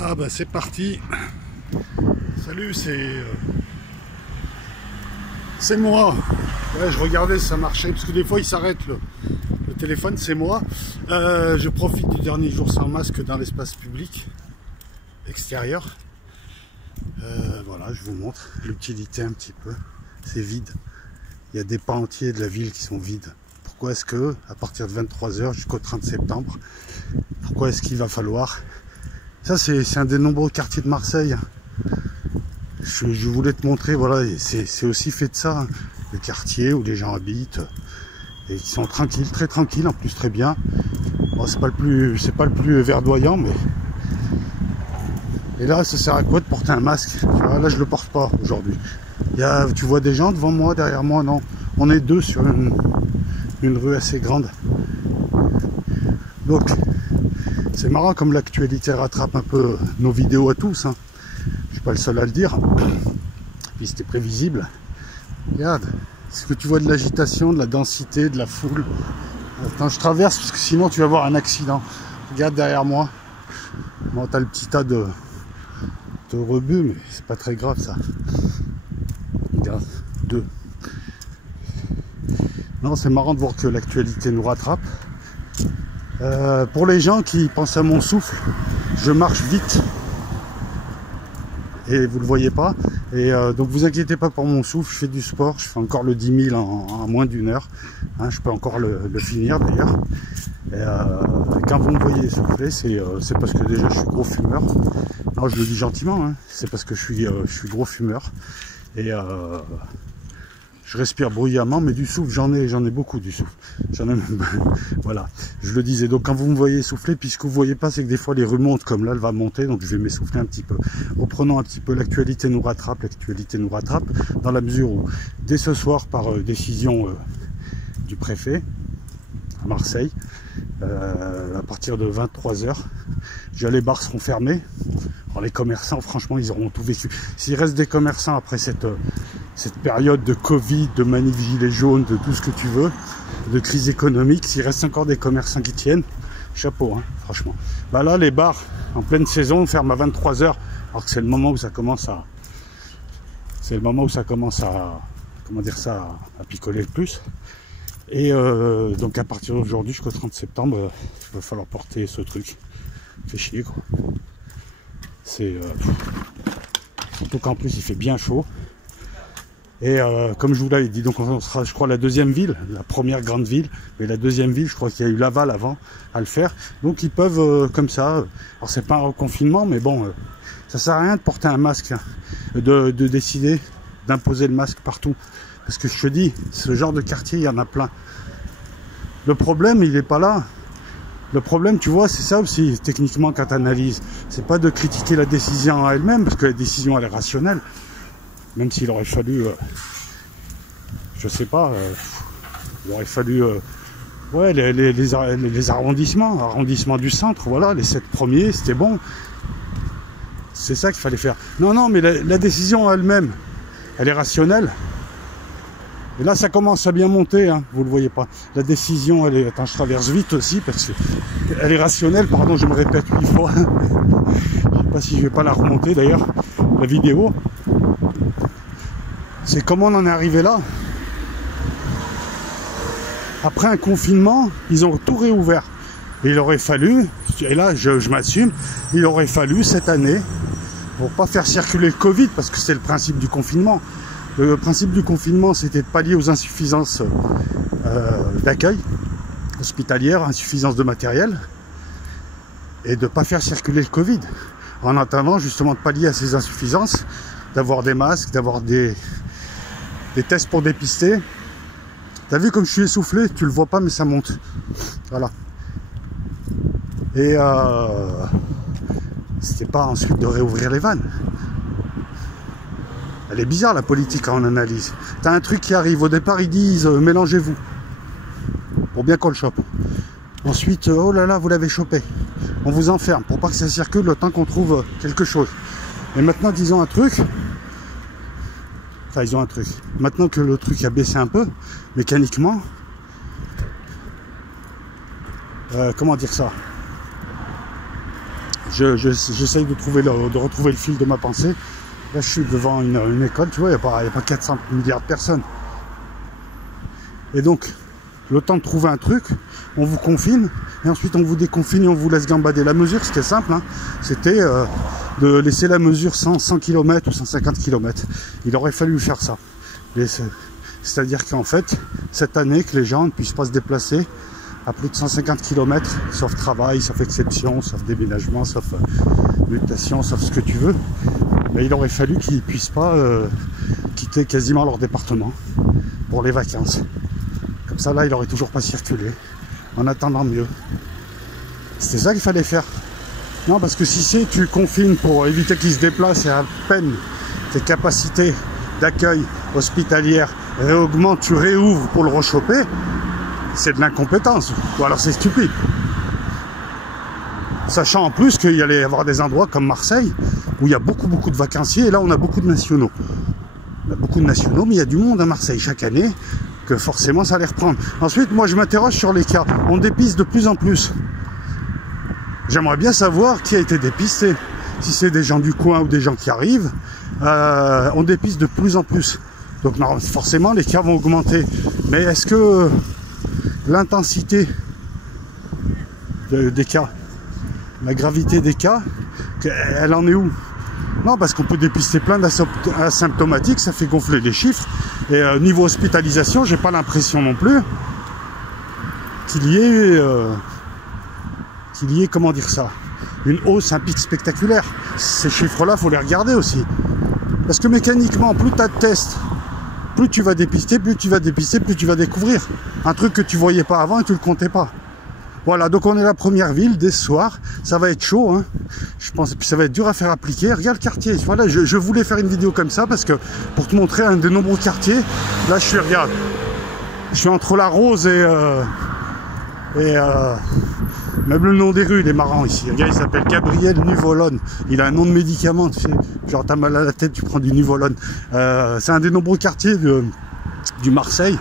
Ah bah c'est parti. Salut, c'est moi. Ouais, je regardais si ça marchait, parce que des fois il s'arrête le téléphone, c'est moi. Je profite du dernier jour sans masque dans l'espace public extérieur. Voilà, je vous montre l'utilité un petit peu. C'est vide. Il y a des pans entiers de la ville qui sont vides. Pourquoi est-ce que, à partir de 23 h jusqu'au 30 septembre, pourquoi est-ce qu'il va falloir... Ça, c'est un des nombreux quartiers de Marseille. Je voulais te montrer, voilà, c'est aussi fait de ça, hein. Le quartier où les gens habitent et qui sont tranquilles, très tranquilles, en plus très bien. Bon, c'est pas le plus verdoyant, mais... Et là, ça sert à quoi de porter un masque? Là, je le porte pas aujourd'hui. Tu vois des gens devant moi, derrière moi, non. On est deux sur une rue assez grande. Donc, c'est marrant comme l'actualité rattrape un peu nos vidéos à tous, hein. Je suis pas le seul à le dire. Puis c'était prévisible. Regarde, est-ce que tu vois de l'agitation, de la densité, de la foule? Attends, je traverse parce que sinon tu vas avoir un accident. Regarde derrière moi. Bon, t'as le petit tas de rebut, mais c'est pas très grave ça. Regarde, deux. Non, c'est marrant de voir que l'actualité nous rattrape. Pour les gens qui pensent à mon souffle, je marche vite. Et vous le voyez pas. Et donc vous inquiétez pas pour mon souffle, je fais du sport, je fais encore le 10 000 en moins d'une heure. Hein, je peux encore le finir d'ailleurs. Quand vous me voyez souffler, c'est parce que déjà je suis gros fumeur. Non, je le dis gentiment, hein, c'est parce que je suis gros fumeur. Et je respire bruyamment, mais du souffle, j'en ai beaucoup du souffle. J'en ai même, voilà, je le disais. Donc quand vous me voyez souffler, puis ce que vous voyez pas, c'est que des fois les rues montent, comme là, elle va monter, donc je vais m'essouffler un petit peu. Reprenons un petit peu, l'actualité nous rattrape, dans la mesure où, dès ce soir, par décision du préfet, à Marseille, à partir de 23 h, les bars seront fermés. Alors les commerçants, franchement, ils auront tout vécu. S'il reste des commerçants après cette période de Covid, de manif gilets jaunes, de tout ce que tu veux, de crise économique, s'il reste encore des commerçants qui tiennent, chapeau, hein, franchement. Bah là, les bars, en pleine saison, ferment à 23 h, alors que c'est le moment où ça commence à... comment dire ça, à picoler le plus. Et donc à partir d'aujourd'hui jusqu'au 30 septembre, il va falloir porter ce truc. Fait chier, quoi. C'est... surtout qu'en plus il fait bien chaud. Et comme je vous l'avais dit, donc on sera, je crois, la deuxième ville, la première grande ville, mais la deuxième ville, je crois qu'il y a eu Laval avant à le faire. Donc ils peuvent comme ça, alors c'est pas un reconfinement, mais bon, ça sert à rien de porter un masque, hein, de décider d'imposer le masque partout. Parce que je te dis, ce genre de quartier, il y en a plein. Le problème, il n'est pas là. Le problème, tu vois, c'est ça aussi, techniquement, quand tu analyses. C'est pas de critiquer la décision en elle-même, parce que la décision, elle est rationnelle. Même s'il aurait fallu, je sais pas, il aurait fallu, ouais, les arrondissements du centre, voilà, les 7 premiers, c'était bon. C'est ça qu'il fallait faire. Non, mais la décision elle-même, elle est rationnelle. Et là, ça commence à bien monter, hein, vous le voyez pas. La décision, elle est... Attends, je traverse vite aussi, parce qu'elle est rationnelle, pardon, je me répète 8 fois. Je sais pas si je vais pas la remonter, d'ailleurs, la vidéo. C'est comment on en est arrivé là. Après un confinement, ils ont tout réouvert. Et il aurait fallu, et là, je m'assume, il aurait fallu cette année, pour pas faire circuler le Covid, parce que c'est le principe du confinement. Le principe du confinement, c'était de pallier aux insuffisances d'accueil hospitalière, insuffisance de matériel, et de ne pas faire circuler le Covid. En attendant justement de pallier à ces insuffisances, d'avoir des masques, d'avoir des tests pour dépister. T'as vu comme je suis essoufflé? Tu le vois pas, mais ça monte. Voilà. Et c'était pas ensuite de réouvrir les vannes. Elle est bizarre la politique quand on analyse. T'as un truc qui arrive, au départ ils disent mélangez-vous. Pour bien qu'on le chope. Ensuite, oh là là, vous l'avez chopé. On vous enferme pour pas que ça circule le temps qu'on trouve quelque chose. Et maintenant disons un truc. Enfin ils ont un truc. Maintenant que le truc a baissé un peu, mécaniquement. Comment dire ça? J'essaye de retrouver le fil de ma pensée. Là, je suis devant une école, tu vois, il n'y a pas 400 milliards de personnes. Et donc, le temps de trouver un truc, on vous confine, et ensuite on vous déconfine et on vous laisse gambader. La mesure, c'était simple, hein, c'était de laisser la mesure 100 km ou 150 km. Il aurait fallu faire ça. C'est-à-dire qu'en fait, cette année, que les gens ne puissent pas se déplacer à plus de 150 km, sauf travail, sauf exception, sauf déménagement, sauf mutation, sauf ce que tu veux. Mais il aurait fallu qu'ils ne puissent pas quitter quasiment leur département pour les vacances. Comme ça, là, il n'aurait toujours pas circulé. En attendant mieux. C'était ça qu'il fallait faire. Non, parce que si tu confines pour éviter qu'ils se déplacent et à peine tes capacités d'accueil hospitalière réaugmentent, tu réouvres pour le rechoper, c'est de l'incompétence. Ou alors c'est stupide. Sachant en plus qu'il y allait y avoir des endroits comme Marseille où il y a beaucoup de vacanciers et là on a beaucoup de nationaux. On a beaucoup de nationaux, mais il y a du monde à Marseille chaque année, que forcément ça allait reprendre. Ensuite, moi je m'interroge sur les cas. On dépiste de plus en plus. J'aimerais bien savoir qui a été dépisté. Si c'est des gens du coin ou des gens qui arrivent, on dépiste de plus en plus. Donc non, forcément les cas vont augmenter. Mais est-ce que l'intensité des cas, la gravité des cas, elle en est où? Non, parce qu'on peut dépister plein d'asymptomatiques, ça fait gonfler les chiffres. Et niveau hospitalisation, j'ai pas l'impression non plus qu'il y ait, comment dire ça, une hausse, un pic spectaculaire. Ces chiffres-là, faut les regarder aussi. Parce que mécaniquement, plus tu as de tests, plus tu vas dépister, plus tu vas découvrir. Un truc que tu voyais pas avant et tu le comptais pas. Voilà, donc on est la première ville dès ce soir. Ça va être chaud, hein. Je pense, et puis ça va être dur à faire appliquer. Regarde le quartier. Voilà, je voulais faire une vidéo comme ça parce que pour te montrer un des nombreux quartiers. Là, regarde, je suis entre la Rose même le nom des rues, il est marrant ici. Le gars, il s'appelle Gabriel Nuvolone. Il a un nom de médicament. Tu sais, genre t'as mal à la tête, tu prends du Nuvolone. C'est un des nombreux quartiers du Marseille.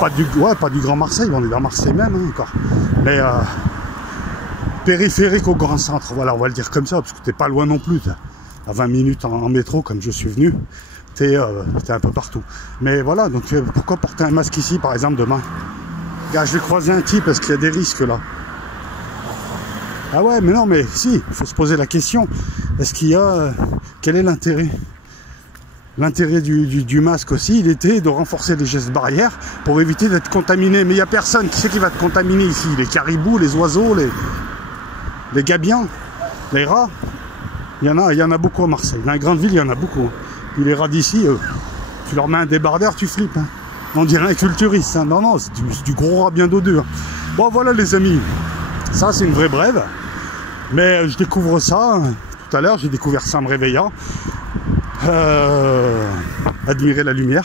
Pas du Grand Marseille, on est dans Marseille même hein, encore. Mais périphérique au grand centre, voilà, on va le dire comme ça, parce que t'es pas loin non plus. À 20 minutes en métro, comme je suis venu, t'es un peu partout. Mais voilà, donc pourquoi porter un masque ici, par exemple, demain? Gars, je vais croiser un type, parce qu'il y a des risques là. Ah ouais, mais non, mais si, il faut se poser la question. Est-ce qu'il y a... quel est l'intérêt? L'intérêt du masque aussi, il était de renforcer les gestes barrières pour éviter d'être contaminé. Mais il n'y a personne. Qui c'est qui va te contaminer ici? Les caribous, les oiseaux, les gabions, les rats. Il y en a beaucoup à Marseille. Dans les grandes villes, il y en a beaucoup. Puis les rats d'ici, tu leur mets un débardeur, tu flippes. Hein. On dirait un culturiste. Hein. Non, c'est du gros rat bien dodeux. Hein. Bon, voilà les amis. Ça, c'est une vraie brève. Mais je découvre ça. Tout à l'heure, j'ai découvert ça en me réveillant. Admirer la lumière.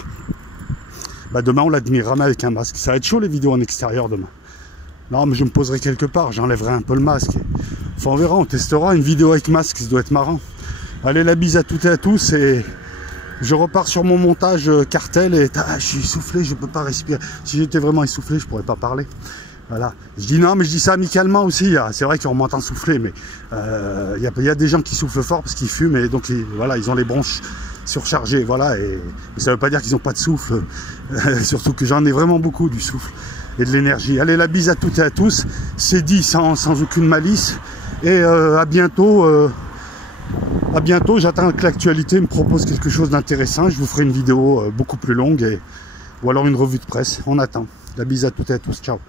Bah demain on l'admirera avec un masque. Ça va être chaud les vidéos en extérieur demain. Non mais je me poserai quelque part, j'enlèverai un peu le masque. Enfin on verra, on testera une vidéo avec masque, ça doit être marrant. Allez, la bise à toutes et à tous et je repars sur mon montage cartel et je suis essoufflé, je peux pas respirer. Si j'étais vraiment essoufflé, je pourrais pas parler. Voilà. Je dis non, mais je dis ça amicalement aussi. C'est vrai qu'on m'entend souffler, mais il y a des gens qui soufflent fort parce qu'ils fument et donc voilà, ils ont les bronches surchargées. Voilà, et ça veut pas dire qu'ils n'ont pas de souffle. Surtout que j'en ai vraiment beaucoup du souffle et de l'énergie. Allez, la bise à toutes et à tous. C'est dit sans aucune malice. Et à bientôt. J'attends que l'actualité me propose quelque chose d'intéressant. Je vous ferai une vidéo beaucoup plus longue ou alors une revue de presse. On attend. La bise à toutes et à tous. Ciao.